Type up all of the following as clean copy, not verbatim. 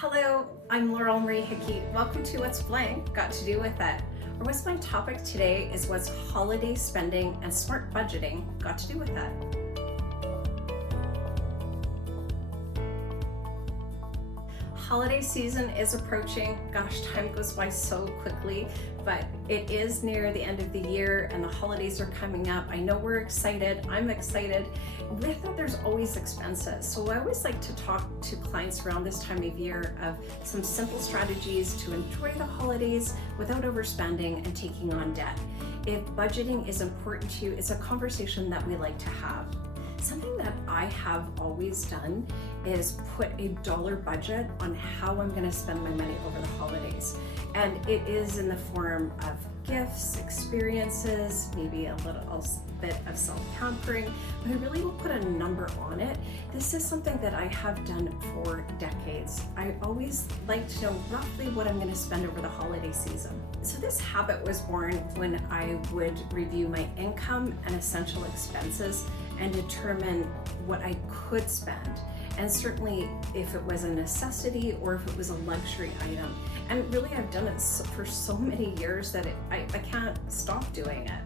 Hello, I'm Laurel Marie Hickey. Welcome to What's Blank Got to Do with It. Our What's Blank topic today is what's holiday spending and smart budgeting got to do with it. Holiday season is approaching. Gosh, time goes by so quickly, but it is near the end of the year and the holidays are coming up. I know we're excited. I'm excited. With that, there's always expenses. So I always like to talk to clients around this time of year of some simple strategies to enjoy the holidays without overspending and taking on debt. If budgeting is important to you, it's a conversation that we like to have. Something that I have always done is put a dollar budget on how I'm going to spend my money over the holidays. And it is in the form of gifts, experiences, maybe a little bit of self-pampering, but I really will put a number on it. This is something that I have done for decades. I always like to know roughly what I'm going to spend over the holiday season. So this habit was born when I would review my income and essential expenses and determine what I could spend. And certainly if it was a necessity or if it was a luxury item. And really I've done it for so many years that I can't stop doing it.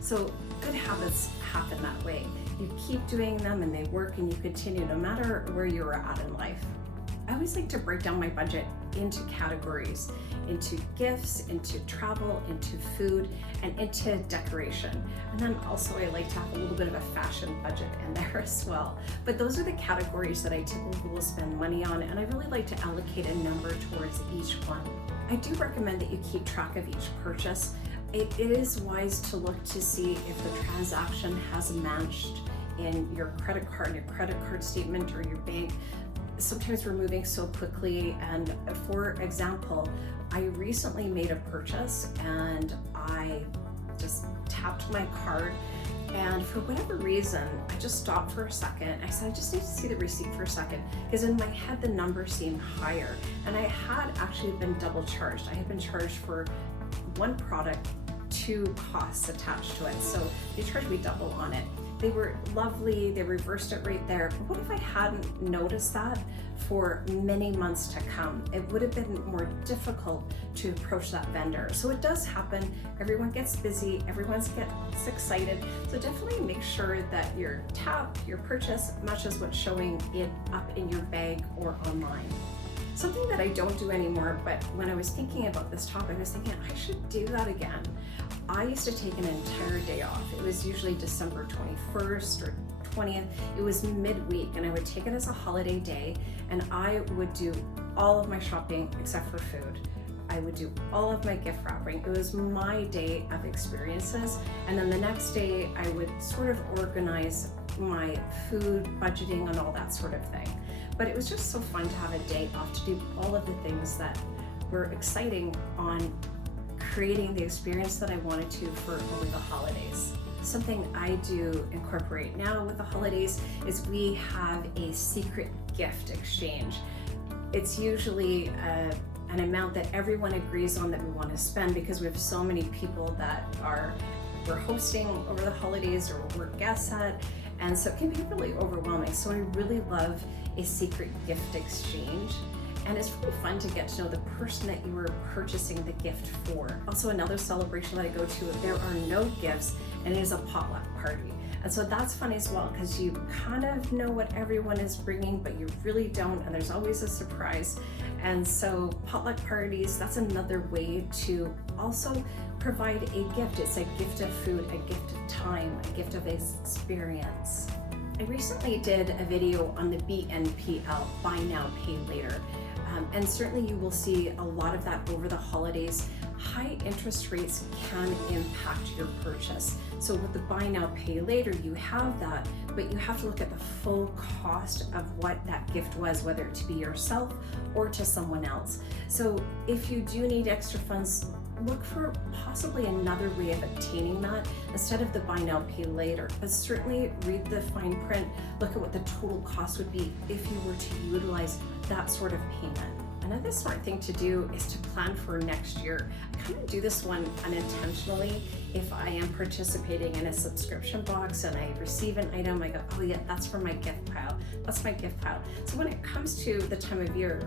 So good habits happen that way. You keep doing them and they work and you continue no matter where you're at in life. I always like to break down my budget into categories, into gifts, into travel, into food, and into decoration. And then also I like to have a little bit of a fashion budget in there as well. But those are the categories that I typically will spend money on, and I really like to allocate a number towards each one. I do recommend that you keep track of each purchase. It is wise to look to see if the transaction has matched in your credit card statement or your bank. Sometimes we're moving so quickly, and for example, I recently made a purchase and I just tapped my card, and for whatever reason I just stopped for a second. I said I just need to see the receipt for a second, because in my head the number seemed higher and I had actually been double charged. I had been charged for one product, two costs attached to it, so they charged me double on it. They were lovely, they reversed it right there. But what if I hadn't noticed that for many months to come? It would have been more difficult to approach that vendor. So it does happen. Everyone gets busy, everyone gets excited. So definitely make sure that your tap, your purchase matches what's showing it up in your bag or online. Something that I don't do anymore, but when I was thinking about this topic, I was thinking I should do that again. I used to take an entire day off. It was usually December 21st or 20th. It was midweek, and I would take it as a holiday day, and I would do all of my shopping except for food. I would do all of my gift wrapping. It was my day of experiences, and then the next day I would sort of organize my food, budgeting, and all that sort of thing. But it was just so fun to have a day off to do all of the things that were exciting on creating the experience that I wanted to for over the holidays. Something I do incorporate now with the holidays is we have a secret gift exchange. It's usually an amount that everyone agrees on that we want to spend, because we have so many people that we're hosting over the holidays or we're guests at, and so it can be really overwhelming. So I really love a secret gift exchange. And it's really fun to get to know the person that you were purchasing the gift for. Also, another celebration that I go to, there are no gifts, and it is a potluck party. And so that's fun as well, because you kind of know what everyone is bringing, but you really don't, and there's always a surprise. And so potluck parties, that's another way to also provide a gift. It's a gift of food, a gift of time, a gift of experience. I recently did a video on the BNPL, buy now, pay later. And certainly you will see a lot of that over the holidays. High interest rates can impact your purchase. So with the buy now, pay later, you have that, but you have to look at the full cost of what that gift was, whether it to be yourself or to someone else. So if you do need extra funds, look for possibly another way of obtaining that instead of the buy now, pay later. But certainly read the fine print, look at what the total cost would be if you were to utilize that sort of payment. Another smart thing to do is to plan for next year. I kind of do this one unintentionally. If I am participating in a subscription box and I receive an item, I go, oh yeah, that's for my gift pile. That's my gift pile. So when it comes to the time of year,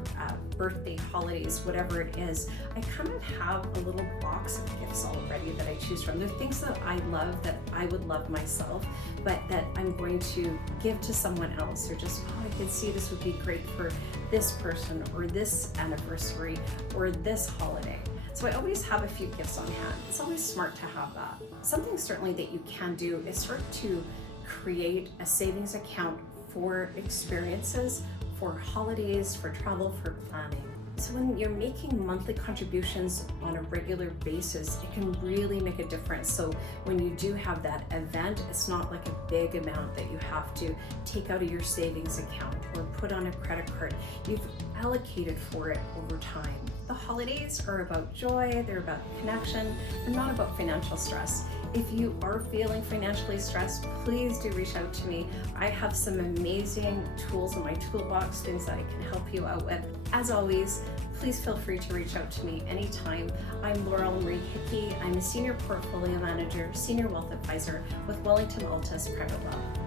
birthday, holidays, whatever it is, I kind of have a little box of gifts already that I choose from. They're things that I love, that I would love myself, but that I'm going to give to someone else, or just, oh, I can see this would be great for this person, or this anniversary, or this holiday. So I always have a few gifts on hand. It's always smart to have that. Something certainly that you can do is start to create a savings account for experiences, for holidays, for travel, for planning. So when you're making monthly contributions on a regular basis, it can really make a difference. So when you do have that event, it's not like a big amount that you have to take out of your savings account or put on a credit card. You've allocated for it over time. The holidays are about joy, they're about connection, they're not about financial stress. If you are feeling financially stressed, please do reach out to me. I have some amazing tools in my toolbox, things that I can help you out with. As always, please feel free to reach out to me anytime. I'm Laurel Marie Hickey. I'm a Senior Portfolio Manager, Senior Wealth Advisor with Wellington Altus Private Wealth.